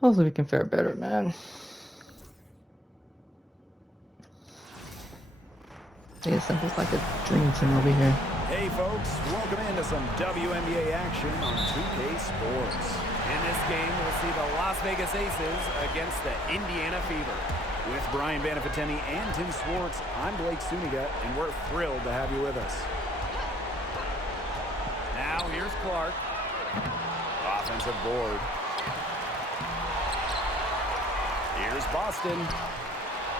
Hopefully we can fare better, man. I guess that was like a dream team over here. Hey folks, welcome into some WNBA action on 2K Sports. In this game, we'll see the Las Vegas Aces against the Indiana Fever. With Brian Banafiteni and Tim Swartz, I'm Blake Suniga, and we're thrilled to have you with us. Now here's Clark. Offensive board. Here's Boston.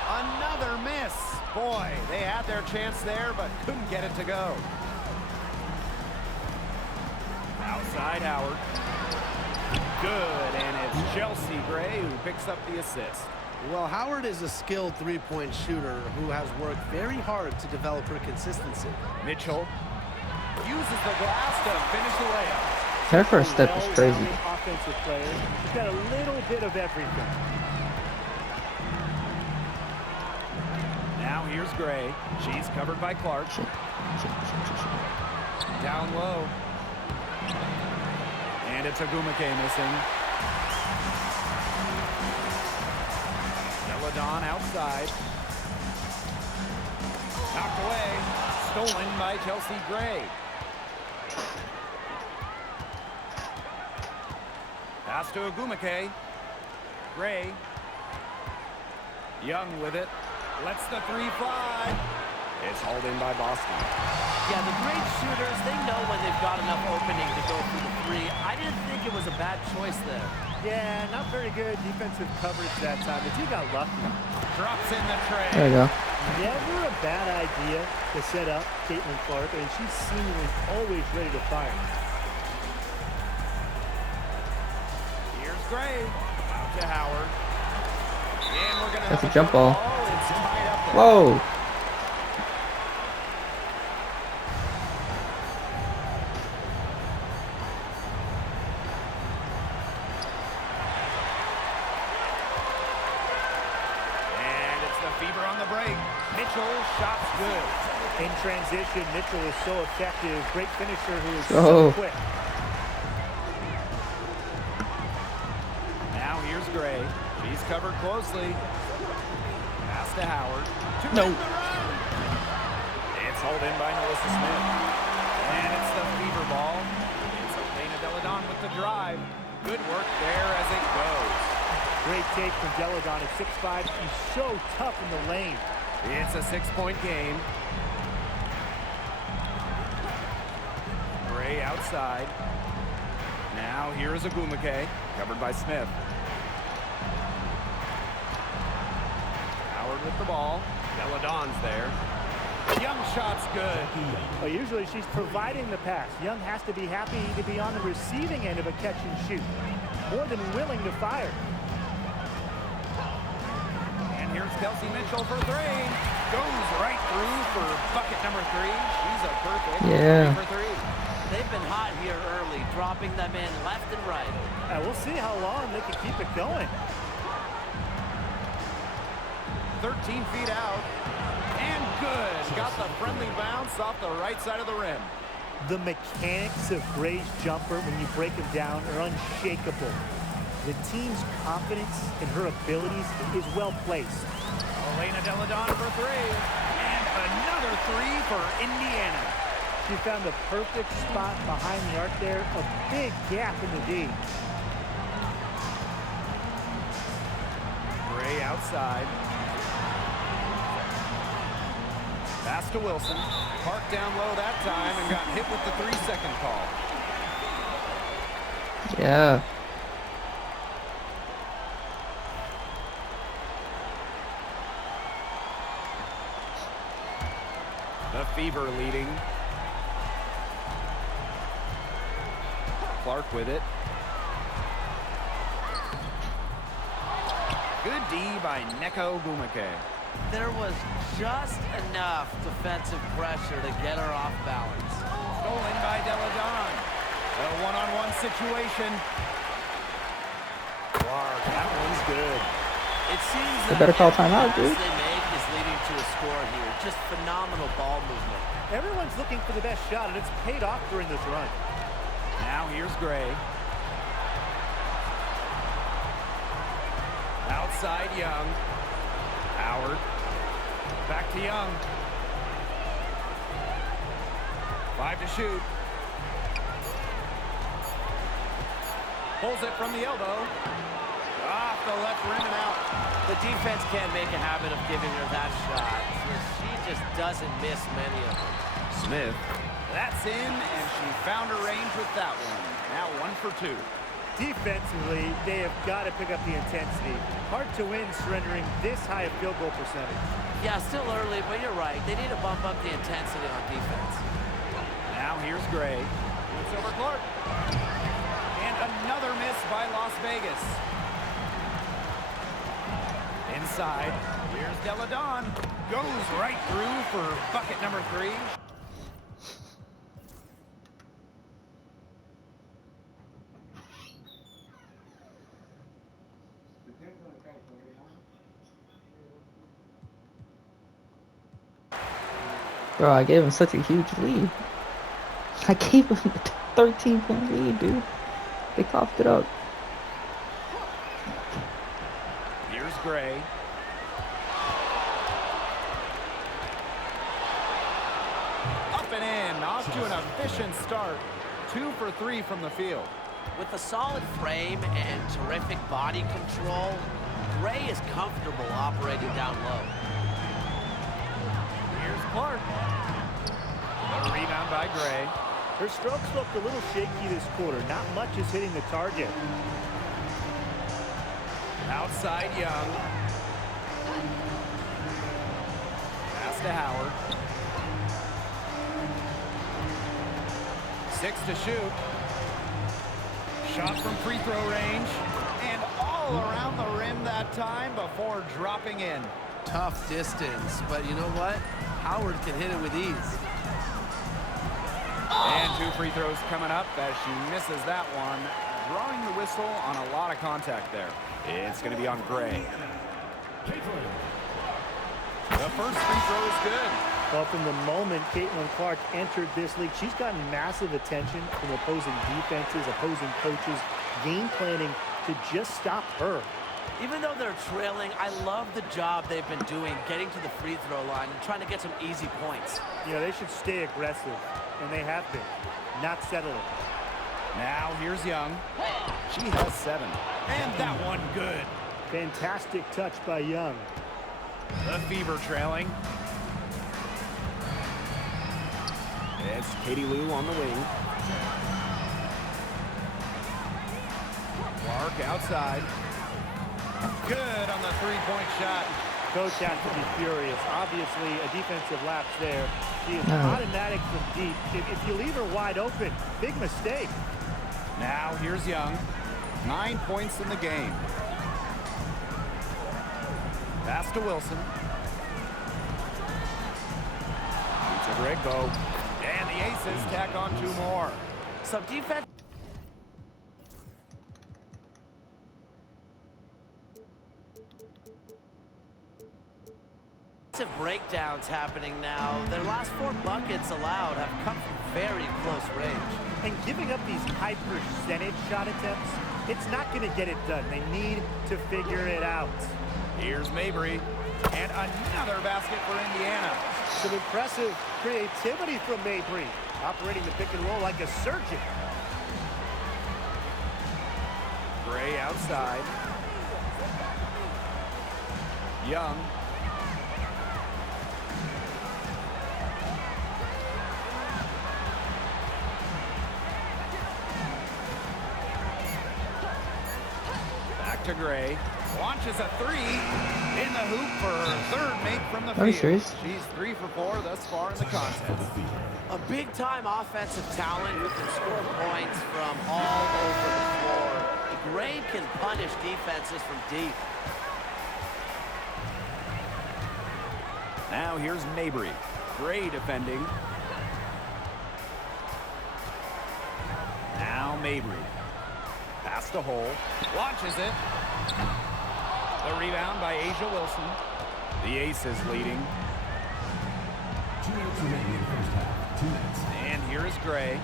Another miss. Boy, they had their chance there, but couldn't get it to go. Outside Howard. Good, and it's Chelsea Gray who picks up the assist. Well, Howard is a skilled three-point shooter who has worked very hard to develop her consistency. Mitchell uses the glass to finish the layup. Her first step is crazy. Offensive player. She's got a little bit of everything. Now here's Gray. She's covered by Clark. Down low. And it's Agumake missing. Deladon outside. Knocked away. Stolen by Chelsea Gray. Pass to Agumake. Gray. Young with it. Lets the three fly. It's hauled in by Boston. Yeah, the great shooters, they know when they've got enough opening to go through the three. I didn't think it was a bad choice there. Yeah, not very good defensive coverage that time, but you got lucky. Drops in the tray. There you go. Never a bad idea to set up Caitlin Clark, and she's seemingly always ready to fire. Here's Gray. Out to Howard. And we're gonna That's a jump ball. It's tied up there. Whoa. And it's the Fever on the break. Mitchell, shot's good. In transition, Mitchell is so effective. Great finisher who is Oh. so quick. Now here's Gray. She's covered closely. Pass to Howard. No. It's hauled in by Melissa Smith. And it's the Fever ball. It's Elena Deladon with the drive. Good work there as it goes. Great take from Deladon at 6'5". She's so tough in the lane. It's a 6-point game. Gray outside. Now here's Agumake, covered by Smith. Howard with the ball. Deladon's there. Young shot's good. Well, usually she's providing the pass. Young has to be happy to be on the receiving end of a catch and shoot. More than willing to fire. And here's Kelsey Mitchell for three. Goes right through for bucket number 3. She's a perfect 3 for 3. They've been hot here early, dropping them in left and right. We'll see how long they can keep it going. 13 feet out. And good. Got the friendly bounce off the right side of the rim. The mechanics of Gray's jumper, when you break them down, are unshakable. The team's confidence in her abilities is well placed. Elena Deladon for 3. And another 3 for Indiana. She found the perfect spot behind the arc there. A big gap in the D. Gray outside. Pass to Wilson. Parked down low that time and got hit with the 3-second call. Yeah. The Fever leading. Clark with it. Good D by Neko Agumake. There was just enough defensive pressure to get her off balance. Stolen by Deladon. A one-on-one situation. Clark, that one's good. It seems They that better call every timeout, pass dude. they make is leading to a score here. Just phenomenal ball movement. Everyone's looking for the best shot, and it's paid off during this run. Now here's Gray. Outside Young. Howard. Back to Young. 5 to shoot. Pulls it from the elbow. Off the left rim and out. The defense can't make a habit of giving her that shot. She just doesn't miss many of them. Smith. That's in, and she found her range with that one. Now 1 for 2. Defensively, they have got to pick up the intensity. Hard to win surrendering this high a field goal percentage. Yeah, still early, but you're right. They need to bump up the intensity on defense. Now here's Gray. It's over Clark. And another miss by Las Vegas. Inside. Here's Deladon. Goes right through for bucket number 3. Bro, I gave him such a huge lead. I gave him a 13-point lead, dude. They coughed it up. Here's Gray. Up and in. Off to an efficient start. 2 for 3 from the field. With a solid frame and terrific body control, Gray is comfortable operating down low. Here's Clark. A rebound by Gray. Her strokes looked a little shaky this quarter. Not much is hitting the target. Outside Young. Pass to Howard. 6 to shoot. Shot from free throw range. And all around the rim that time before dropping in. Tough distance, but you know what? Howard can hit it with ease. And 2 free throws coming up as she misses that one. Drawing the whistle on a lot of contact there. It's going to be on Gray. The first free throw is good. Well, from the moment Caitlin Clark entered this league, she's gotten massive attention from opposing defenses, opposing coaches, game planning to just stop her. Even though they're trailing, I love the job they've been doing getting to the free throw line and trying to get some easy points. You know, they should stay aggressive, and they have been, not settling. Now here's Young. She has 7. And that one good. Fantastic touch by Young. The Fever trailing. It's Katie Lou on the wing. Clark outside. Good on the 3-point shot. Coach has to be furious. Obviously, a defensive lapse there. She is automatic from deep. If you leave her wide open, big mistake. Now here's Young. 9 points in the game. Pass to Wilson. To Greg Bow. And the Aces tack on 2 more. Some defense. Breakdowns happening now. Their last 4 buckets allowed have come from very close range. And giving up these high percentage shot attempts, it's not going to get it done. They need to figure it out. Here's Mabry. And another basket for Indiana. Some impressive creativity from Mabry, operating the pick and roll like a surgeon. Gray outside. Young. Back to Gray. Launches a 3 in the hoop for her 3rd make from the field. Serious? She's 3 for 4 thus far in the contest. A big-time offensive talent who can score points from all over the floor. Gray can punish defenses from deep. Now here's Mabry. Gray defending. Now Mabry. Pass to Hole. Launches it. The rebound by Asia Wilson. The Aces leading. 2 minutes remaining in the first half. 2 minutes. And here is Gray.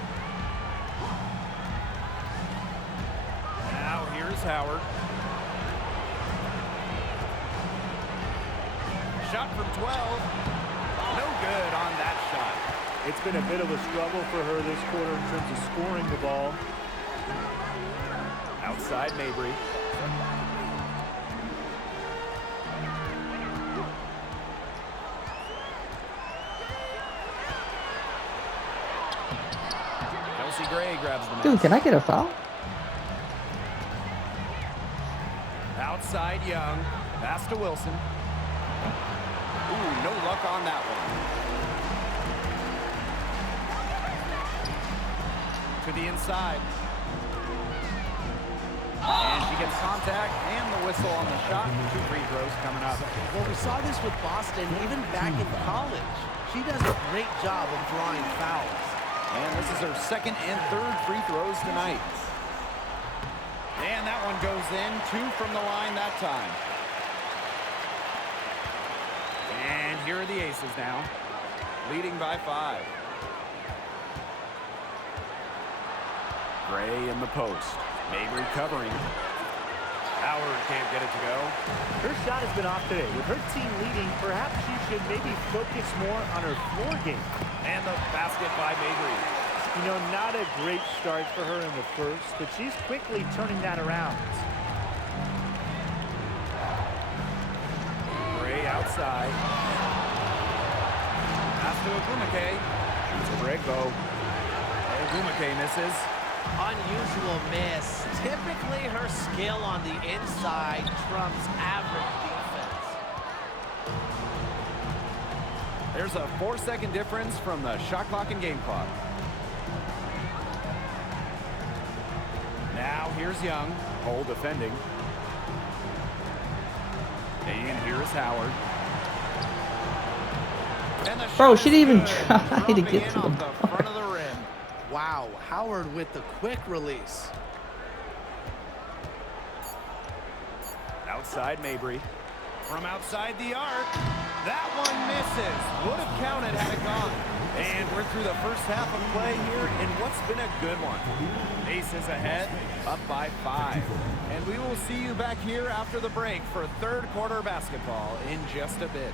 Now here's Howard. shot from 12. No good on that shot. It's been a bit of a struggle for her this quarter in terms of scoring the ball. Outside Mabry. Kelsey Gray grabs the miss. Dude, can I get a foul? Outside Young. Pass to Wilson. Ooh, no luck on that one. To the inside. And she gets contact and the whistle on the shot. 2 free throws coming up. Well, we saw this with Boston even back in college. She does a great job of drawing fouls. And this is her 2nd and 3rd free throws tonight. And that one goes in. 2 from the line that time. And here are the Aces now, leading by 5. Gray in the post. Mabry covering. Howard can't get it to go. Her shot has been off today. With her team leading, perhaps she should maybe focus more on her floor game. And the basket by Mabry. You know, not a great start for her in the first, but she's quickly turning that around. Gray outside. Pass to Agumake. Shoots a break, though. Agumake misses. Unusual miss. Typically, her skill on the inside trumps average defense. There's a 4-second difference from the shot clock and game clock. Now here's Young. Hole defending. And here's Howard. And the Bro, shot she is didn't even good, try to dropping get in to the off bar. front of the rim. Wow, Howard with the quick release. Outside Mabry. From outside the arc. That one misses. Would have counted had it gone. And we're through the first half of play here in what's been a good one. Aces ahead, up by 5. And we will see you back here after the break for 3rd quarter basketball in just a bit.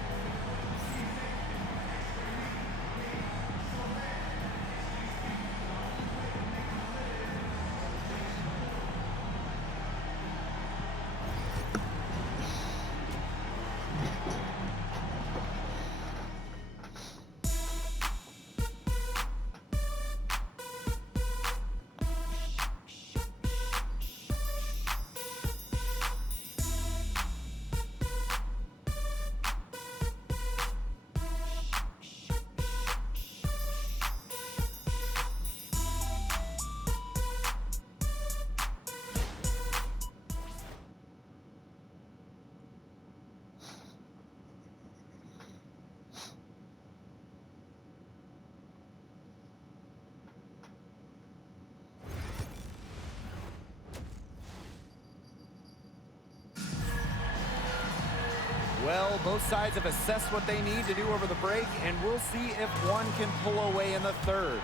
Well, both sides have assessed what they need to do over the break, and we'll see if one can pull away in the 3rd.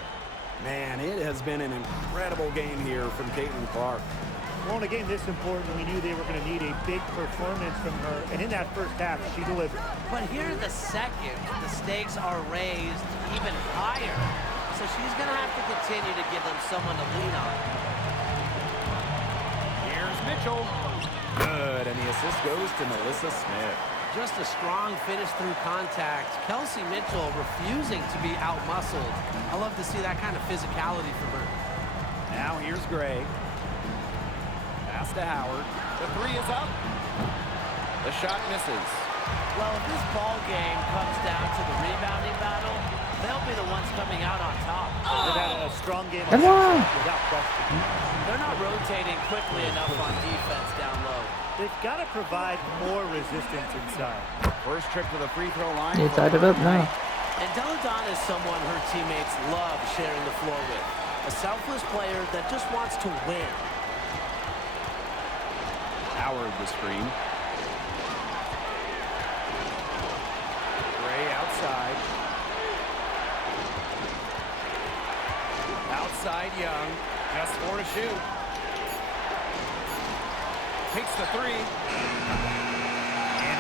Man, it has been an incredible game here from Caitlin Clark. Well, in a game this important, we knew they were going to need a big performance from her, and in that first half, she delivered. But here in the second, the stakes are raised even higher. So she's going to have to continue to give them someone to lean on. Here's Mitchell. Good, and the assist goes to Melissa Smith. Just a strong finish through contact. Kelsey Mitchell refusing to be out-muscled. I love to see that kind of physicality from her. Now here's Gray. Pass to Howard. The 3 is up. The shot misses. Well, if this ball game comes down to the rebounding battle, they'll be the ones coming out on top. They've had a strong game Come on. without question. They're not rotating quickly enough on defense down low. They've got to provide more resistance inside. First trip to the free throw line. They tied it up now. And Deladon is someone her teammates love sharing the floor with. A selfless player that just wants to win. Howard the screen. Gray outside. Outside Young. Just 4 to shoot. Takes the 3. And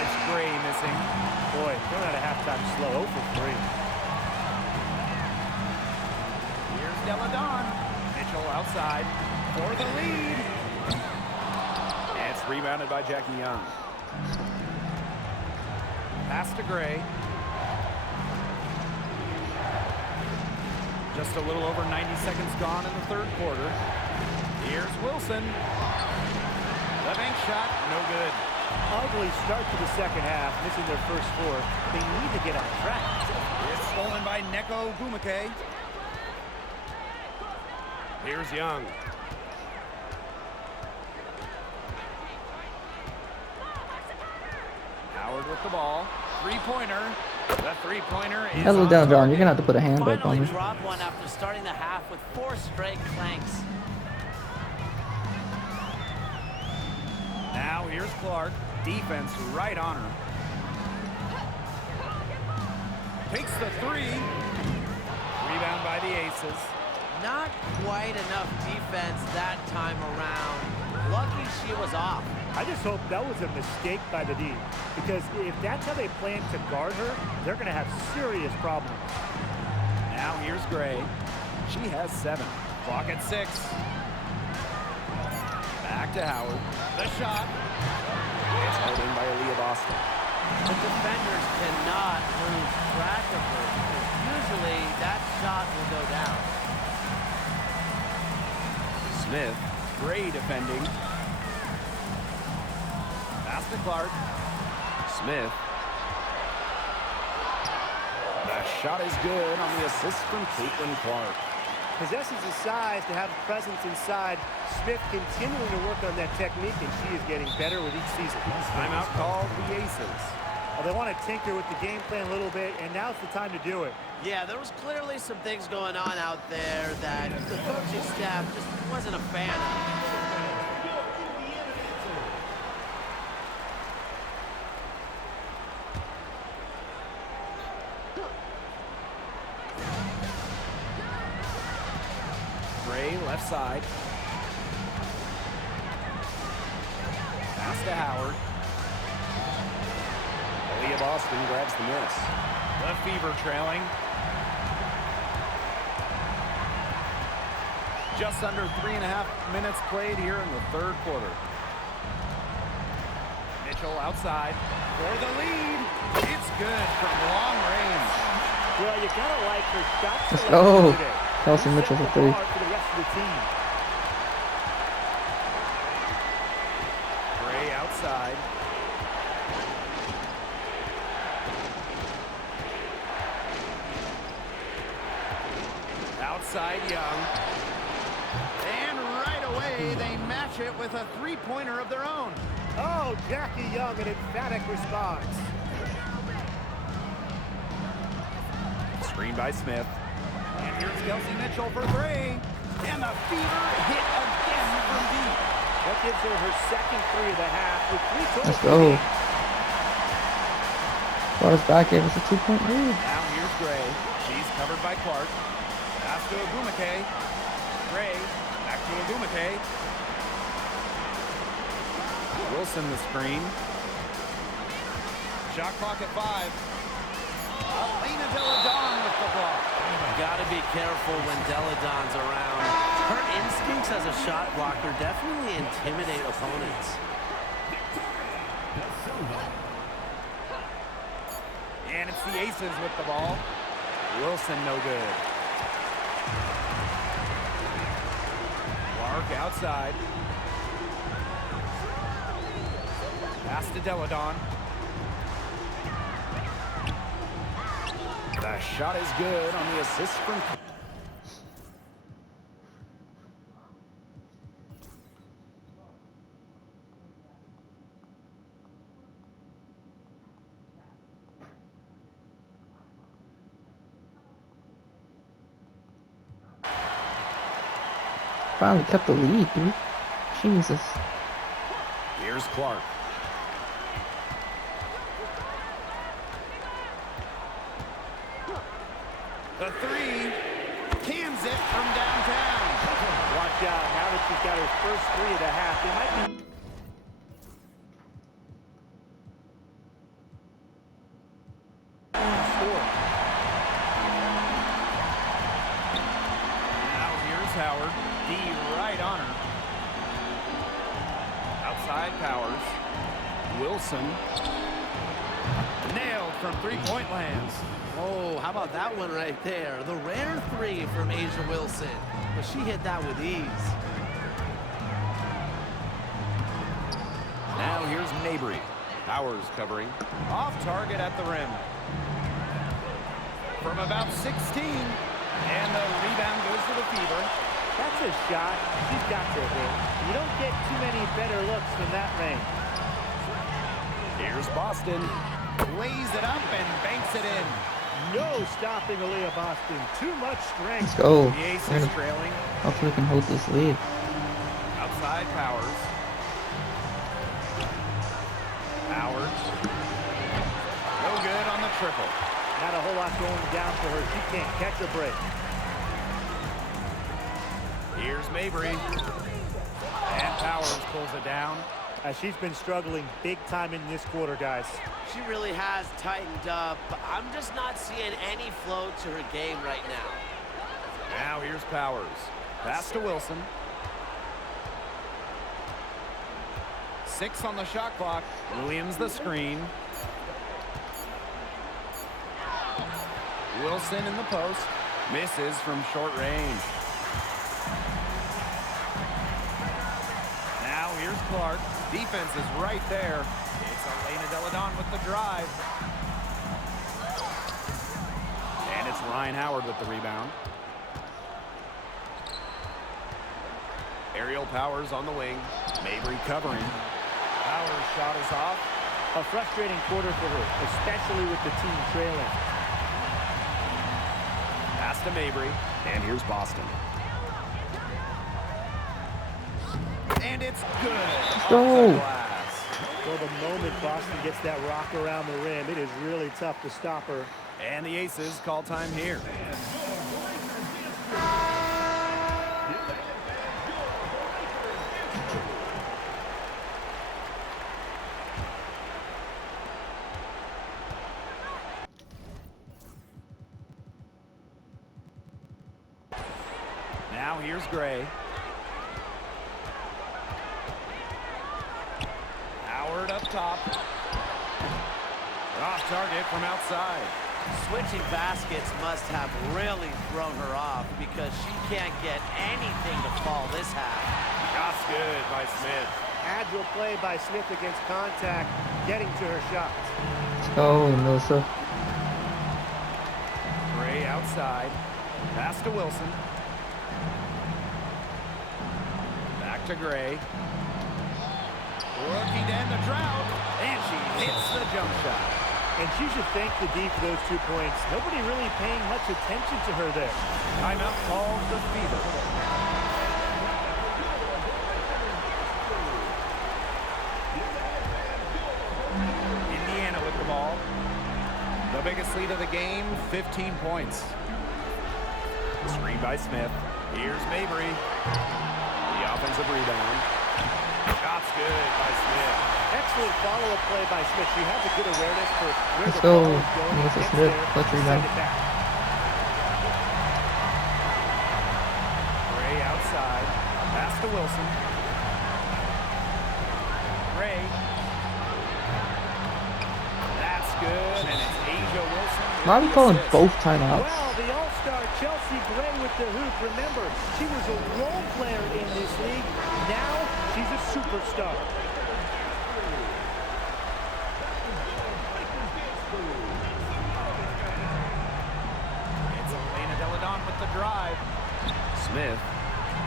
It's Gray missing. Boy, coming out of halftime slow, 0 for 3. Here's Deladon. Mitchell outside for the lead. And it's rebounded by Jackie Young. Pass to Gray. Just a little over 90 seconds gone in the third quarter. Here's Wilson. The bank shot, no good. Ugly start to the second half, missing their first 4. They need to get on track. It's stolen by Neko Bumake. Here's Young. Howard with the ball. Three-pointer. The three-pointer is Settle on down, John. target. You're gonna have to put a hand up on Finally me. dropped one after starting the half with 4 straight clanks. Now here's Clark. Defense right on her. Takes the three. Rebound by the Aces. Not quite enough defense that time around. Lucky she was off. I just hope that was a mistake by the D, because if that's how they plan to guard her, they're going to have serious problems. Now here's Gray. She has 7. Clock at 6. Back to Howard. The shot. It's held in by Aaliyah Boston. The defenders cannot lose track of her because usually that shot will go down. Smith. Gray defending. Pass to Clark. Smith. The shot is good on the assist from Caitlin Clark. Possesses the size to have presence inside. Smith continuing to work on that technique, and she is getting better with each season. Timeout called the Aces. Well, they want to tinker with the game plan a little bit, and now's the time to do it. Yeah, there was clearly some things going on out there that the coaching staff just wasn't a fan of. Gray left side. Pass to Howard. Aaliyah Boston grabs the miss. The Fever trailing. Just under 3.5 minutes played here in the third quarter. Mitchell outside for the lead. It's good from long range. Well, you gotta like her shot Let's selection go. today. Kelsey Mitchell for 3. For the rest of the team. Gray outside. Outside Young. And right away they match it with a three-pointer of their own. Oh, Jackie Young, an emphatic response. Screen by Smith. And here's Kelsey Mitchell for 3. And the Fever hit again from deep. That gives her her second 3 of the half with 3 total. Let's go. Brought us back, gave us a 2-point lead. Now here's Gray. She's covered by Clark. Pass to Agumake. Gray. Back to Agumake. Wilson the screen. Shot clock at 5. Elena Deladon with the block. Gotta be careful when Deladon's around. Her instincts as a shot blocker definitely intimidate opponents. And it's the Aces with the ball. Wilson no good. Clark outside. Pass to Deladon. The shot is good on the assist from... Finally kept the lead, dude. Jesus. Here's Clark. The 3 cans it from downtown. Watch out. Now that she's got her first 3 of the half, they might be... Outside Powers. Wilson. Nailed from three-point lands. Oh, how about that one right there? The rare three from Asia Wilson. But she hit that with ease. Now here's Mabry. Powers covering. Off target at the rim. From about 16. And the rebound goes to the Fever. That's a shot she's got to hit. You don't get too many better looks from that range. Here's Boston. Lays it up and banks it in. No stopping Aaliyah Boston. Too much strength. Let's go. The Aces trailing. Hopefully we can hold this lead. Outside Powers. Powers. No good on the triple. Not a whole lot going down for her. She can't catch a break. Here's Mabry. And Powers pulls it down. She's been struggling big time in this quarter, guys. She really has tightened up. I'm just not seeing any flow to her game right now. Now here's Powers. Pass to Wilson. 6 on the shot clock. Williams the screen. Wilson in the post. Misses from short range. Now here's Clark. Defense is right there. It's Elena Deladon with the drive. And it's Ryan Howard with the rebound. Aerial Powers on the wing. Mabry covering. Powers shot is off. A frustrating quarter for her, especially with the team trailing. Pass to Mabry. And here's Boston. And it's good. Let's go. Well, the moment Boston gets that rock around the rim, it is really tough to stop her. And the Aces call time here. Now here's Gray. Howard up top. Off target from outside. Switching baskets must have really thrown her off because she can't get anything to fall this half. Shot's good by Smith. Agile play by Smith against contact, getting to her shots. Let's go, Melissa. Gray outside. Pass to Wilson. Back to Gray. Looking to end the drought. And she hits the jump shot. And she should thank the D for those 2 points. Nobody really paying much attention to her there. Timeout called the Fever. Indiana with the ball. The biggest lead of the game, 15 points. Screen by Smith. Here's Mabry. The offensive rebound. Shot's good by Smith. Excellent follow-up play by Smith. She has a good awareness for where Let's the go. ball is going. Melissa Gets Smith, there, clutch send rebound. it back. Gray outside. Pass to Wilson. Gray. That's good, and it's Asia Wilson. with Why are we the calling assist. both timeouts? Well, the all-star Chelsea Gray with the hoop. Remember, she was a role player in this league. Now she's a superstar. It's Elena Deladon with the drive. Smith.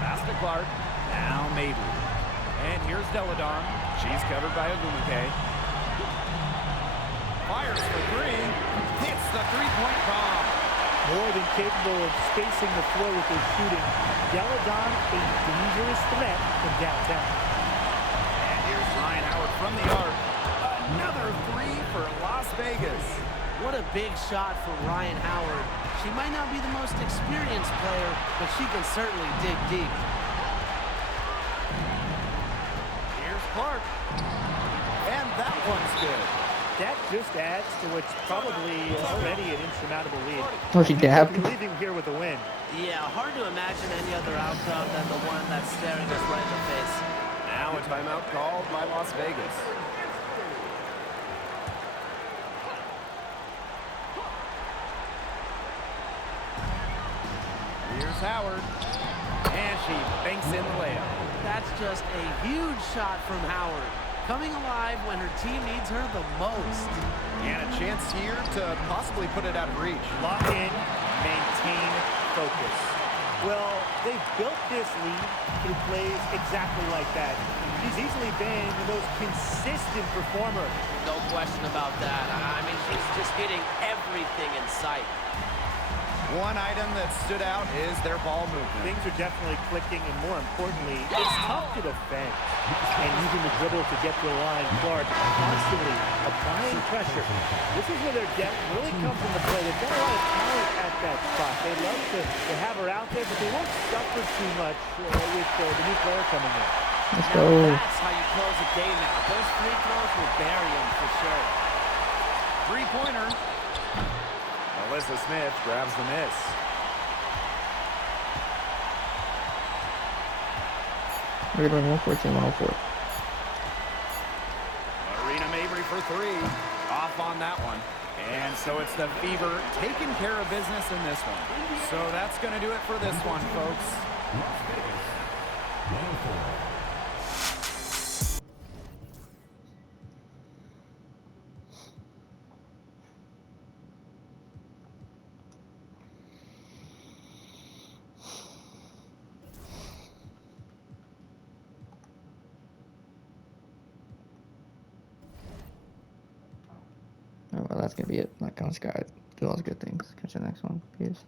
Pass to Clark. Now Mabry. And here's Deladon. She's covered by Ogumake. Fires for three. Hits the three-point bomb. More than capable of spacing the floor with her shooting. Deladon, a dangerous threat from downtown. And here's Ryan Howard from the arc. Another three for Las Vegas. What a big shot from Ryan Howard. She might not be the most experienced player, but she can certainly dig deep. Here's Clark. And that one's good. That just adds to what's probably already an insurmountable lead. Oh, she dabbed. Leaving here with a win. Yeah, hard to imagine any other outcome than the one that's staring us right in the face. Now Now a timeout called by Las Vegas. Here's Howard. And she banks in the layup. That's just a huge shot from Howard. Coming alive when her team needs her the most. And a chance here to possibly put it out of reach. Lock in, maintain focus. Well, they've built this lead through plays exactly like that. She's easily been the most consistent performer. No question about that. I mean, she's just hitting everything in sight. One item that stood out is their ball movement. Things are definitely clicking, and more importantly, it's tough to defend. And using the dribble to get to the line, Clark constantly applying pressure. This is where their depth really comes into play. They've got a lot of talent at that spot. They love to have her out there, but they won't suffer too much with the new player coming in. Let's Now go. that's how you close a game out. Those free throws will bury them for sure. Three-pointer. Alyssa Smith grabs the miss. We're going 114, 104. Marina Mabry for three. Off on that one. And so it's the Fever taking care of business in this one. So that's going to do it for this one, folks. Las Vegas, 104. Oh, well, that's going to be it. Not going to Sky. Do all those good things. Catch you next one. Peace.